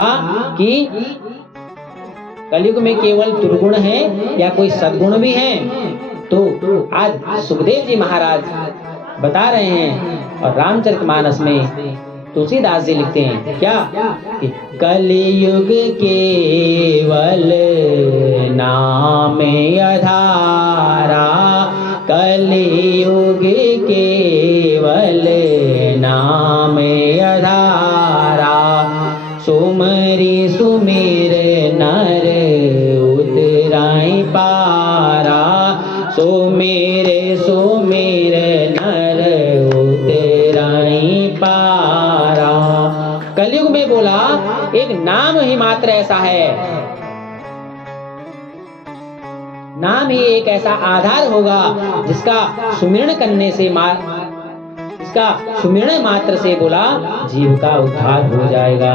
कि कलयुग में केवल दुर्गुण है या कोई सद्गुण भी है। तो आज सुखदेव जी महाराज बता रहे हैं और रामचरितमानस में तुलसीदास जी लिखते हैं क्या कि कलयुग केवल नाम आधारा, कलयुग केवल नाम आधारा, सुमरि सुमिर नर उतराई पारा, सुमिर सुमिर नर उतराई पारा। कलयुग में बोला एक नाम ही मात्र ऐसा है, नाम ही एक ऐसा आधार होगा जिसका सुमिरण करने से इसका सुमिरण मात्र से बोला जीव का उद्धार हो जाएगा।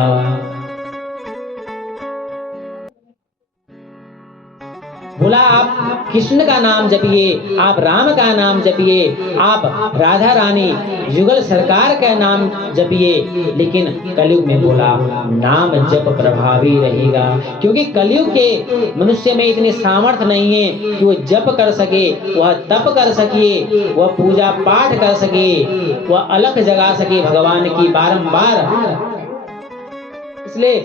बोला आप कृष्ण का नाम जपिए, आप राम का नाम जपिए, आप राधा रानी युगल सरकार का नाम जपिए, लेकिन कलयुग में बोला नाम जप प्रभावी रहेगा, क्योंकि कलयुग के मनुष्य में इतनी सामर्थ्य नहीं है कि वो जप कर सके, वह तप कर सके, वह पूजा पाठ कर सके, वह अलख जगा सके भगवान की बारंबार। इसलिए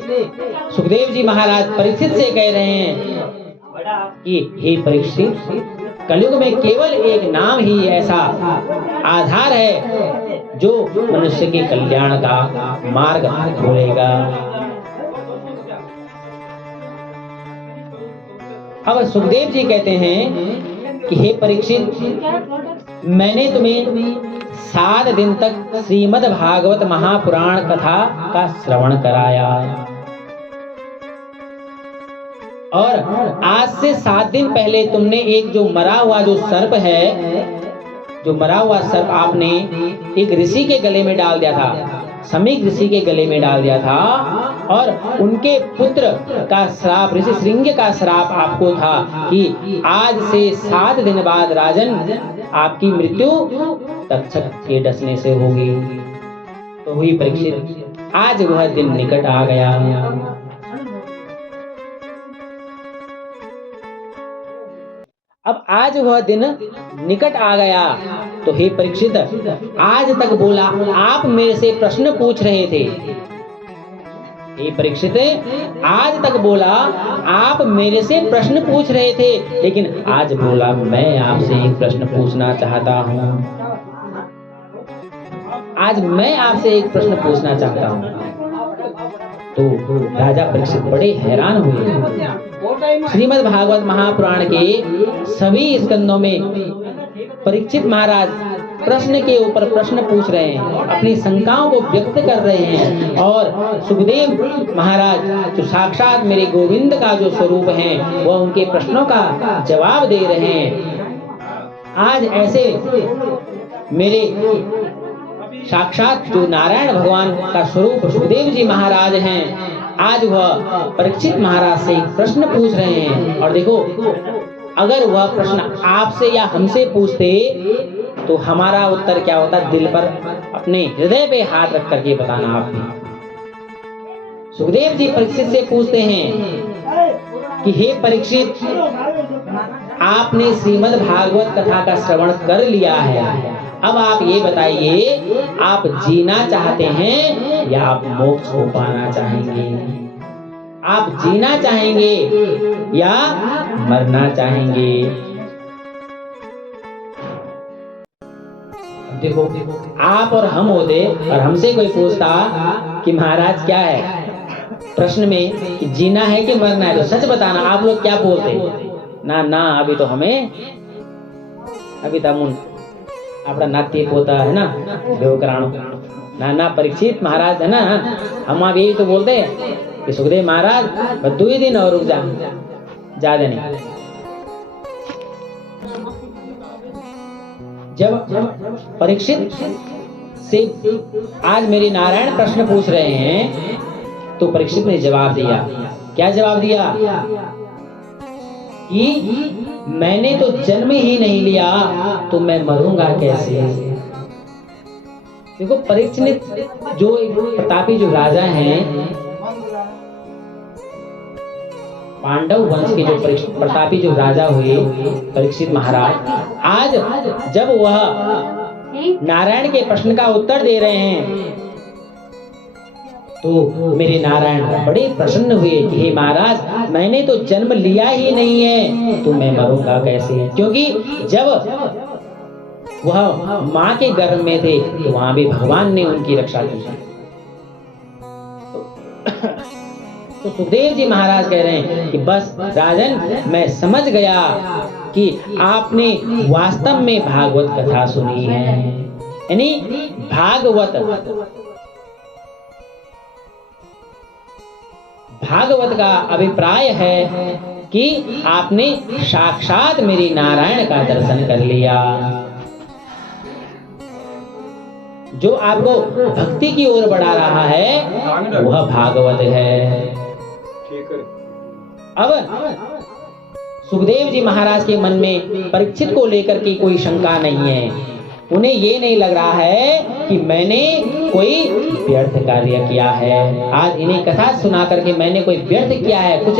सुखदेव जी महाराज परीक्षित से कह रहे हैं कि हे परीक्षित, कलयुग में केवल एक नाम ही ऐसा आधार है जो मनुष्य के कल्याण का मार्ग खोलेगा। अब सुखदेव जी कहते हैं कि हे परीक्षित, मैंने तुम्हें 7 दिन तक श्रीमद् भागवत महापुराण कथा का श्रवण कराया और आज से 7 दिन पहले तुमने एक जो मरा हुआ जो सर्प है, जो मरा हुआ सर्प आपने एक ऋषि के गले में डाल दिया था, समीक ऋषि के गले में डाल दिया था और उनके पुत्र का श्राप, ऋषि श्रृंग का श्राप आपको था कि आज से 7 दिन बाद राजन आपकी मृत्यु तक्षक के डसने से होगी। तो हुई परीक्षित, आज वह दिन निकट आ गया। अब आज वह दिन निकट आ गया। तो हे परीक्षित, आज तक बोला आप मेरे से प्रश्न पूछ रहे थे। हे परीक्षित, आज तक बोला आप मेरे से प्रश्न पूछ रहे थे, लेकिन आज बोला मैं आपसे एक प्रश्न पूछना चाहता हूँ। आज मैं आपसे एक प्रश्न पूछना चाहता हूँ। तो राजा परीक्षित बड़े हैरान हुए। श्रीमद् भागवत महापुराण के सभी स्कंदों में परीक्षित महाराज प्रश्न के ऊपर प्रश्न पूछ रहे हैं, अपनी शंकाओं को व्यक्त कर रहे हैं और सुखदेव महाराज जो साक्षात मेरे गोविंद का जो स्वरूप है वह उनके प्रश्नों का जवाब दे रहे हैं। आज ऐसे मेरे साक्षात जो नारायण भगवान का स्वरूप सुखदेव जी महाराज हैं, आज वह परीक्षित महाराज से प्रश्न पूछ रहे हैं। और देखो, अगर वह प्रश्न आपसे या हमसे पूछते तो हमारा उत्तर क्या होता, दिल पर अपने हृदय पे हाथ रख करके बताना। आपने सुखदेव जी परीक्षित से पूछते हैं कि हे परीक्षित, आपने श्रीमद् भागवत कथा का श्रवण कर लिया है, अब आप ये बताइए, आप जीना चाहते हैं या आप मोक्ष को पाना चाहेंगे? आप जीना चाहेंगे या मरना चाहेंगे? देखो, आप और हम होते और हमसे कोई पूछता कि महाराज क्या है प्रश्न में कि जीना है कि मरना है, तो सच बताना, आप लोग क्या बोलते? ना ना, अभी तो हमें अभी तक अपना नाती पोता है ना देवकराणु, ना ना परीक्षित महाराज है ना, हम आप यही तो बोलते कि सुखदेव महाराज बस 2 ही दिन और रुक जा, ज्यादा नहीं। जब परीक्षित से आज मेरे नारायण प्रश्न पूछ रहे हैं तो परीक्षित ने जवाब दिया। क्या जवाब दिया? कि मैंने तो जन्म ही नहीं लिया तो मैं मरूंगा कैसे। देखो, परीक्षित जो प्रतापी जो राजा हैं पांडव वंश के जो प्रतापी जो राजा हुए परीक्षित महाराज, आज जब वह नारायण के प्रश्न का उत्तर दे रहे हैं तो मेरे नारायण बड़े प्रसन्न हुए कि हे महाराज, मैंने तो जन्म लिया ही नहीं है तो मैं मरूंगा कैसे? क्योंकि जब वह माँ के गर्भ में थे तो वहां भी भगवान ने उनकी रक्षा की। तो सुखदेव जी महाराज कह रहे हैं कि बस राजन, मैं समझ गया कि आपने वास्तव में भागवत कथा सुनी है। यानी भागवत का अभिप्राय है कि आपने साक्षात मेरी नारायण का दर्शन कर लिया। जो आपको भक्ति की ओर बढ़ा रहा है वह भागवत है। अब सुखदेव जी महाराज के मन में परीक्षित को लेकर के कोई शंका नहीं है। उन्हें ये नहीं लग रहा है कि मैंने कोई व्यर्थ कार्य किया है। आज इन्हें कथा सुना करके मैंने कोई व्यर्थ किया है कुछ,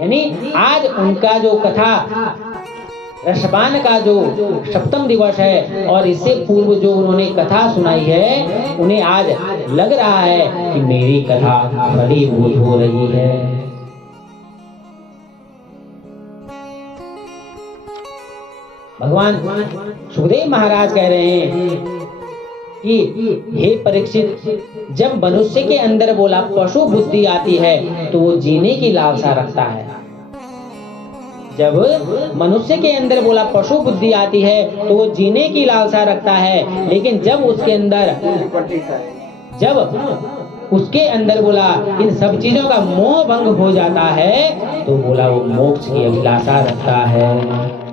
यानी आज उनका जो कथा रसपान का जो सप्तम दिवस है और इससे पूर्व जो उन्होंने कथा सुनाई है, उन्हें आज लग रहा है कि मेरी कथा फलीभूत हो रही है। भगवान सुखदेव महाराज कह रहे हैं कि हे परीक्षित, जब मनुष्य के अंदर बोला पशु बुद्धि आती है तो वो जीने की लालसा रखता है। जब मनुष्य के अंदर बोला पशु बुद्धि आती है तो वो जीने की लालसा रखता है, लेकिन जब उसके अंदर बोला इन सब चीजों का मोह भंग हो जाता है तो बोला वो मोक्ष की अभिलाषा रखता है।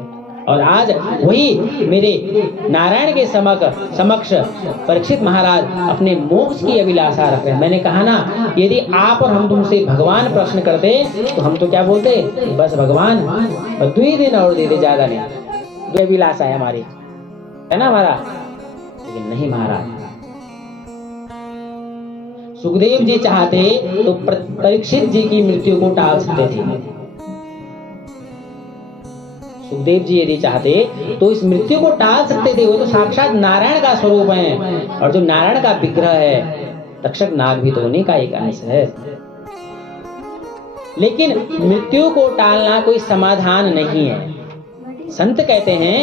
और आज वही मेरे नारायण के समक्ष परीक्षित महाराज अपने मोक्ष की अभिलाषा रख रहे हैं। मैंने कहा ना, यदि आप और हम तुमसे भगवान प्रश्न करते तो हम तो क्या बोलते, बस भगवान 2 दिन और दे दे, ज्यादा नहीं, ये अभिलाषा है हमारी, है ना हमारा। लेकिन नहीं महाराज, सुखदेव जी चाहते तो परीक्षित जी की मृत्यु को टाल सकते थे। सुखदेव जी यदि चाहते तो इस मृत्यु को टाल सकते थे। वो तो साक्षात नारायण का स्वरूप है, और जो नारायण का विग्रह है तक्षक नाग भी तो उन्हीं का एक अंश है। लेकिन मृत्यु को टालना कोई समाधान नहीं है। संत कहते हैं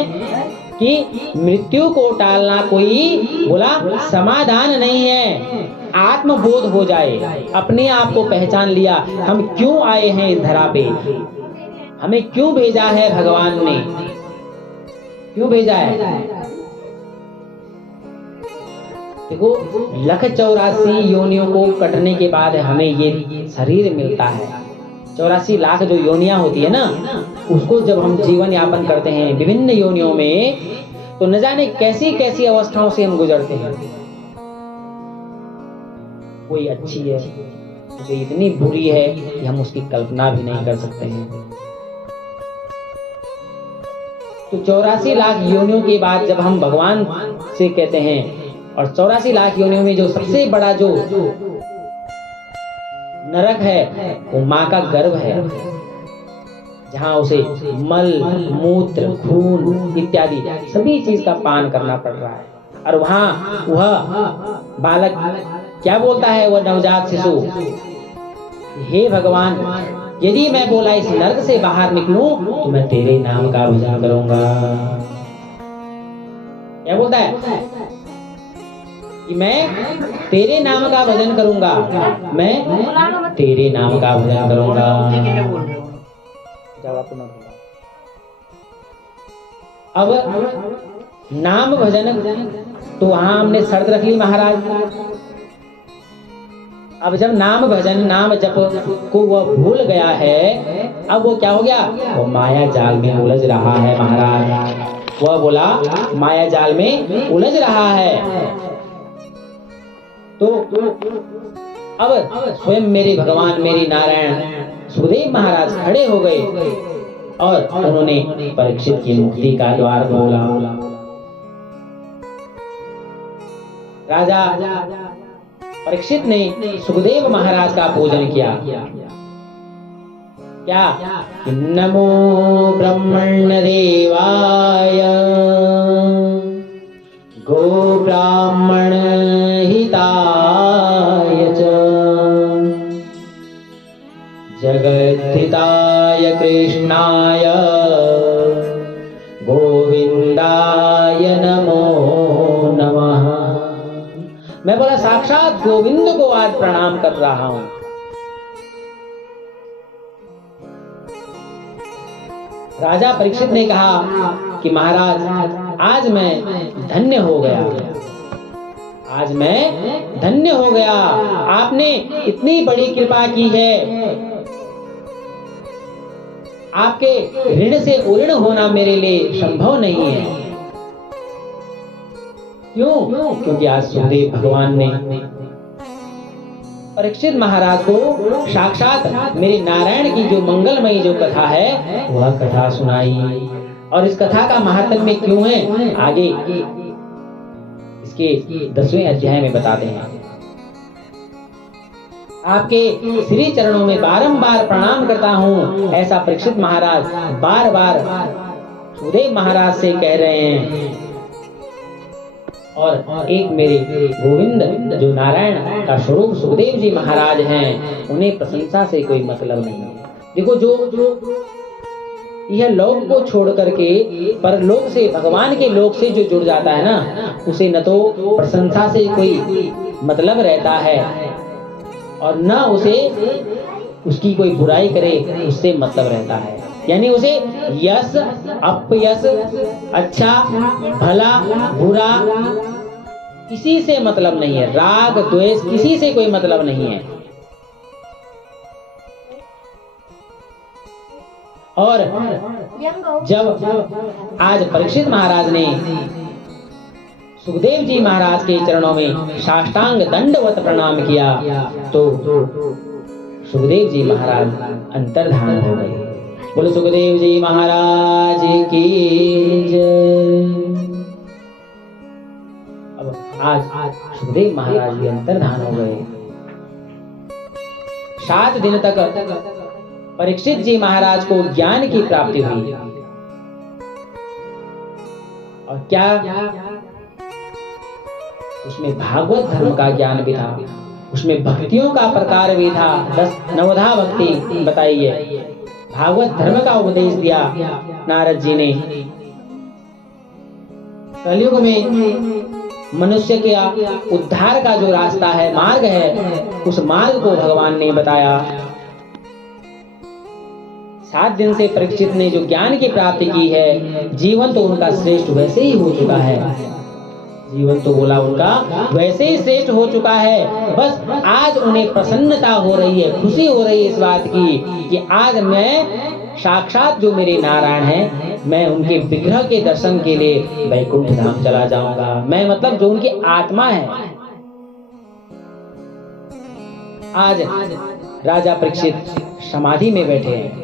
कि मृत्यु को टालना कोई बोला समाधान नहीं है। आत्मबोध हो जाए, अपने आप को पहचान लिया, हम क्यों आए हैं इस धरा पे, हमें क्यों भेजा है भगवान ने, क्यों भेजा है। देखो 184 योनियों को कटने के बाद हमें ये शरीर मिलता है। 84 लाख जो योनियां होती है ना, उसको जब हम जीवन यापन करते हैं विभिन्न योनियों में, तो न जाने कैसी कैसी अवस्थाओं से हम गुजरते हैं। कोई अच्छी है, कोई इतनी बुरी है कि हम उसकी कल्पना भी नहीं कर सकते हैं। तो 84 लाख योनियों के बाद जब हम भगवान से कहते हैं, और 84 लाख योनियों में जो सबसे बड़ा जो नरक है वो माँ का गर्भ है, जहाँ उसे मल, मूत्र, खून इत्यादि सभी चीज का पान करना पड़ रहा है। और वहाँ वह बालक क्या बोलता है, वह नवजात शिशु, हे भगवान, यदि मैं बोला इस नरक से बाहर निकलूं तो मैं तेरे नाम का भजन करूंगा। क्या बोलता है कि मैं तेरे नाम का भजन करूंगा, मैं तेरे नाम का भजन करूंगा। अब नाम भजन तो वहां हमने शर्त रख ली महाराज। अब जब नाम भजन, नाम जप को वह भूल गया है, अब वो क्या हो गया, वो माया जाल में उलझ रहा है महाराज। वह बोला माया जाल में उलझ रहा है। तो अब स्वयं मेरे भगवान, मेरी नारायण सुखदेव महाराज खड़े हो गए और उन्होंने परीक्षित की मुक्ति का द्वार खोला। राजा परीक्षित ने सुखदेव महाराज का पूजन किया। क्या कि नमो ब्रह्मण्य देवाय गो ब्राह्मण हिताय च जगद्धिताय कृष्णाय गोविंदाय नमो नमः। मैं बोला साक्षात गोविंद को आज प्रणाम कर रहा हूं। राजा परीक्षित ने कहा कि महाराज आज मैं धन्य हो गया, आज मैं धन्य हो गया। आपने इतनी बड़ी कृपा की है, आपके ऋण से उऋण होना मेरे लिए संभव नहीं है। क्यों? क्योंकि आज सुखदेव भगवान ने परीक्षित महाराज को साक्षात मेरे नारायण की जो मंगलमयी जो कथा है वह कथा सुनाई। और इस कथा का महात्म्य क्यों है आगे इसके 10वें अध्याय में बताते हैं। आपके श्री चरणों में बारंबार प्रणाम करता हूं, ऐसा परीक्षित महाराज बार बार सुखदेव महाराज से कह रहे हैं। और एक मेरे गोविंद जो नारायण का स्वरूप सुखदेव जी महाराज हैं, उन्हें प्रशंसा से कोई मतलब नहीं है। देखो जो यह लोक को छोड़ करके परलोक से भगवान के लोक से जो जुड़ जाता है ना, उसे न तो प्रशंसा से कोई मतलब रहता है और न उसे उसकी कोई बुराई करे उससे मतलब रहता है। यानी उसे यश अपयश, अच्छा भला बुरा किसी से मतलब नहीं है, राग द्वेष किसी से कोई मतलब नहीं है। और जब आज परीक्षित महाराज ने सुखदेव जी महाराज के चरणों में साष्टांग दंडवत प्रणाम किया तो सुखदेव जी महाराज अंतर्धान हो गए। बोलो सुखदेव जी महाराज की जय। अब आज सुखदेव महाराज जी अंतर्धान हो गए। 7 दिन तक परीक्षित जी महाराज को ज्ञान की प्राप्ति हुई। और क्या उसमें भागवत धर्म का ज्ञान भी था, उसमें भक्तियों का प्रकार भी था। 10 नवधा भक्ति बताई है, भागवत धर्म का उपदेश दिया नारद जी ने। कलयुग में मनुष्य के उद्धार का जो रास्ता है, मार्ग है, उस मार्ग को भगवान ने बताया। 7 दिन से परीक्षित ने जो ज्ञान की प्राप्ति की है, जीवन तो उनका श्रेष्ठ वैसे ही हो चुका है। जीवन तो बोला उनका वैसे ही श्रेष्ठ हो चुका है। बस आज उन्हें प्रसन्नता हो रही है, खुशी हो रही है इस बात की कि आज मैं साक्षात जो मेरे नारायण हैं, मैं उनके विग्रह के दर्शन के लिए वैकुंठ धाम चला जाऊंगा। मैं मतलब जो उनकी आत्मा है। आज राजा परीक्षित समाधि में बैठे हैं।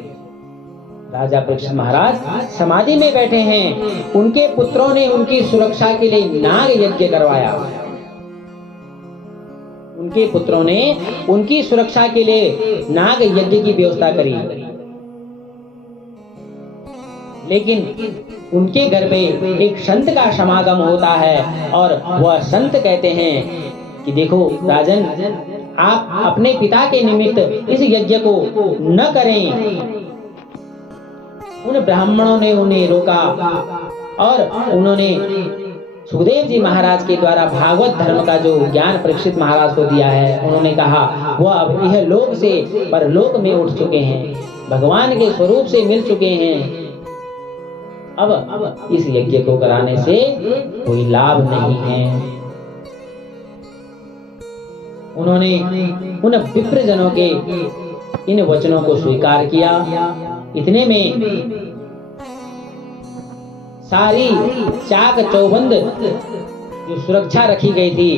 राजा परीक्षित महाराज समाधि में बैठे हैं। उनके पुत्रों ने उनकी सुरक्षा के लिए नाग यज्ञ करवाया। उनके पुत्रों ने उनकी सुरक्षा के लिए नाग यज्ञ की व्यवस्था करी। लेकिन उनके घर पे एक संत का समागम होता है और वह संत कहते हैं कि देखो राजन, आप अपने पिता के निमित्त इस यज्ञ को न करें। उन ब्राह्मणों ने उन्हें रोका और उन्होंने सुखदेव जी महाराज के द्वारा भागवत धर्म का जो ज्ञान परीक्षित महाराज को दिया है, उन्होंने कहा वह अब यह लोक से परलोक में उठ चुके हैं, भगवान के स्वरूप से मिल चुके हैं। अब इस यज्ञ को कराने से कोई लाभ नहीं है। उन्होंने उन विप्रजनों के इन वचनों को स्वीकार किया। इतने में सारी चाक चौबंद जो सुरक्षा रखी गई थी,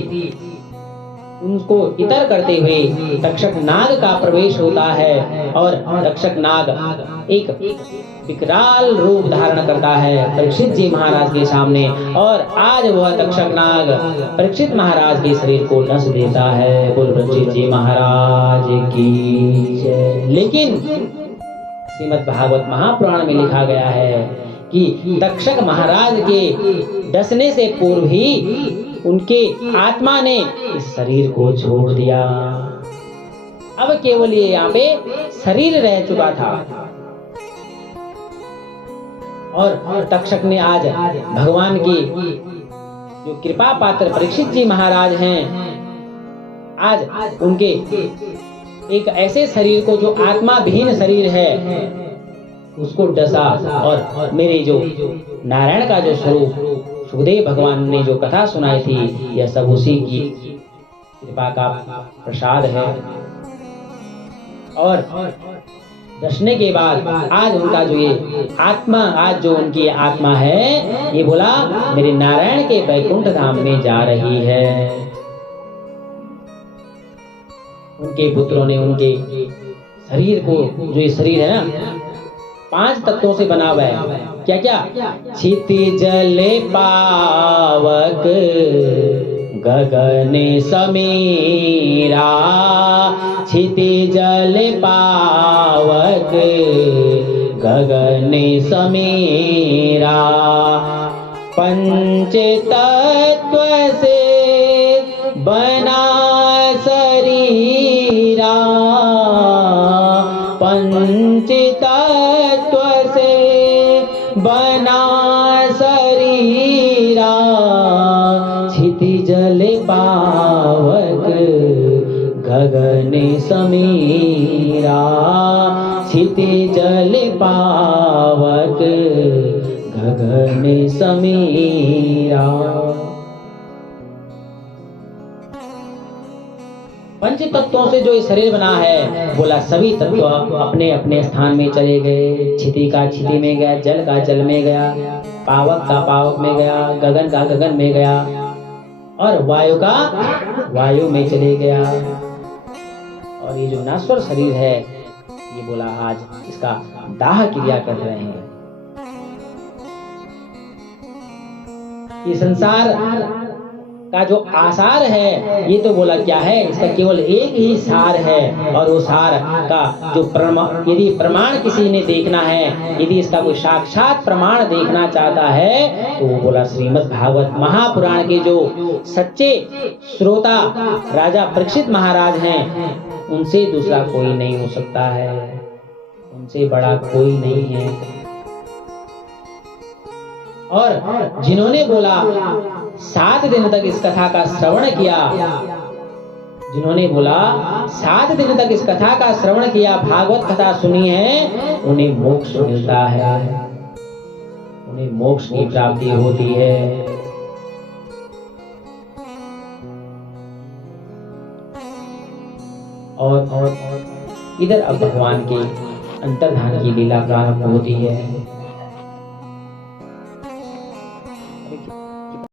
उनको इतर करते हुए तक्षक नाग का प्रवेश होता है और तक्षक नाग एक विकराल रूप धारण करता है परीक्षित जी महाराज के सामने। और आज वह तक्षक नाग परीक्षित महाराज के शरीर को नस देता है। बोल परीक्षित जी महाराज की जय। लेकिन श्रीमद् भागवत महापुराण में लिखा गया है कि तक्षक महाराज के डसने से पूर्व ही उनके आत्मा ने इस शरीर को छोड़ दिया। अब केवल ये यहाँ पे शरीर रह चुका था। और तक्षक ने आज भगवान की जो कृपा पात्र परीक्षित जी महाराज हैं, आज उनके एक ऐसे शरीर को जो आत्मा विहीन शरीर है उसको डसा। और मेरे जो नारायण का जो स्वरूप सुखदेव भगवान ने जो कथा सुनाई थी, यह सब उसी की कृपा का प्रसाद है। और दर्शने के बाद आज उनका जो ये आत्मा, आज जो उनकी आत्मा है, ये बोला मेरे नारायण के वैकुंठ धाम में जा रही है। उनके पुत्रों ने उनके शरीर को, जो ये शरीर है ना, 5 तत्वों से बना हुआ है। क्या क्या? क्षितिज पावक गगन समीरा, क्षितिज पावक गगन समीरा, पंच तत्व से बना शरीरा, पंच तत्व से बना शरीरा, क्षितिज पावक गगन समीरा, क्षितिज पावक गगन समीरा। पंच तत्वों से जो ये शरीर बना है, बोला सभी तत्व अपने अपने स्थान में चले गए। क्षिति का क्षिति में गया, जल का जल में गया, पावक का पावक में गया, गगन का गगन में गया, और वायु का वायु में चले गया। और ये जो नश्वर शरीर है, ये बोला आज इसका दाह क्रिया कर रहे हैं। ये संसार का जो आसार है, ये तो बोला क्या है, इसका केवल एक ही सार है। और वो सार का जो यदि प्रमाण किसी ने देखना है, यदि इसका कोई साक्षात प्रमाण देखना चाहता है, तो वो बोला श्रीमद् भागवत महापुराण के जो सच्चे श्रोता राजा परीक्षित महाराज हैं, उनसे दूसरा कोई नहीं हो सकता है, उनसे बड़ा कोई नहीं है। और जिन्होंने बोला 7 दिन तक इस कथा का श्रवण किया, जिन्होंने बोला 7 दिन तक इस कथा का श्रवण किया, भागवत कथा सुनी है, उन्हें मोक्ष मिलता है, उन्हें मोक्ष की प्राप्ति होती है। और इधर अब भगवान के अंतर्धान की लीला प्रारंभ होती है।